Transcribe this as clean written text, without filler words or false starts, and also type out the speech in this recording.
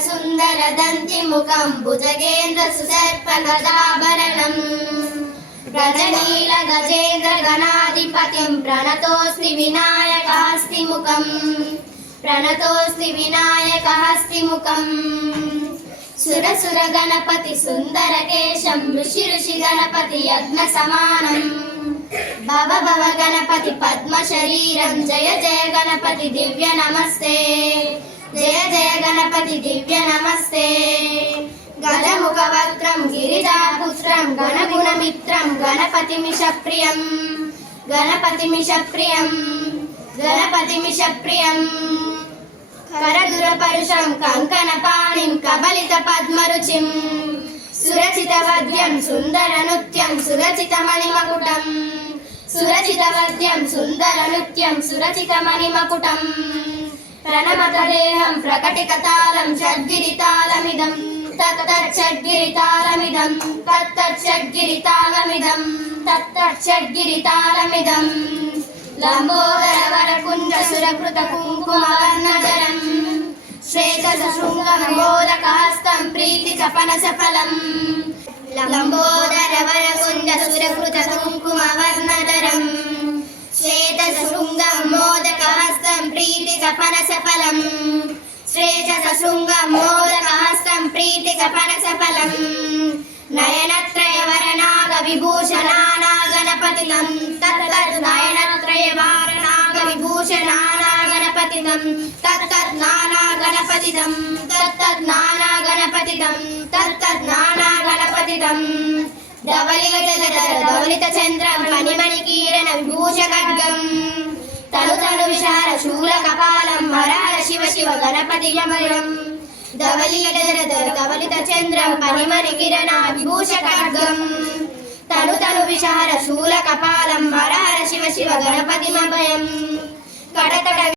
సుందర దంతి ముఖం భుజగేంద్ర సుసర్ప గదాభరణం రజనీల గజేంద్ర గణాధిపతిం ప్రణతోస్తి వినాయకహస్తి ముఖం ప్రణతోస్తి వినాయకహస్తి ముఖం సురసుర గణపతి సుందర కేశం ఋషి ఋషి గణపతి యజ్ఞ సమానం భవ భవ గణపతి పద్మ శరీరం జయ జయ గణపతి దివ్య నమస్తే జయ జయ గణపతి దివ్య నమస్తే గజముఖ వక్త్రం గిరిజాపుత్రం గణగుణమిత్రం గణపతిమిషప్రియం గణపతిమిషప్రియం గణపతిమిషప్రియం కరదుర పరుషం కంకణ పాణిం కబలిత పద్మరుచిం సురచిత వద్యం సుందర నృత్యం సురచిత మణిమకుటం సురచిత వద్యం సుందర నృత్యం సురచిత మణిమకుటం ప్రణమత దేహం ప్రకటిక తాళం షడ్గిరి తాళమిదం తత్తచ్చడ్గిరి తాళమిదం తత్తచ్చడ్గిరి తాళమిదం తత్తచ్చడ్గిరి తాళమిదం లంబోదర వరకుంజ సురకృత కుంకుమ వర్ణధరం శ్వేత శృంగమోదకహస్తం ప్రీతి చపనస ఫలం లంబోదర వరకుంజ సురకృత కుంకుమ వర్ణధరం శ్వేత శృంగమోదకహస్తం ప్రీతి చపనస ఫలం శ్వేత శృంగమోదకహస్తం ప్రీతి చపనస ఫలం నయనత్రయ వరనాగ విభూషణానా గణపతినం తత్తత్ నయనత్రయ వరనాగ విభూషణానా గణపతినం తత్తత్ నానా గణపతితం తత్తత్ నానా గణపతితం తత్తత్ నానా గణపతితం ధవళిత జలధర ధవళిత చంద్రం మణిమణి కిరణ విభూష ఖడ్గం తను తను విశాల శూల కపాలం హర హర శివ శివ గణపతి యమయం ధవళిత జలధర ధవళిత చంద్రం మణిమణి కిరణ విభూష ఖడ్గం తను తను విశాల శూల కపాలం హర హర శివ శివ గణపతి మభయం కటకట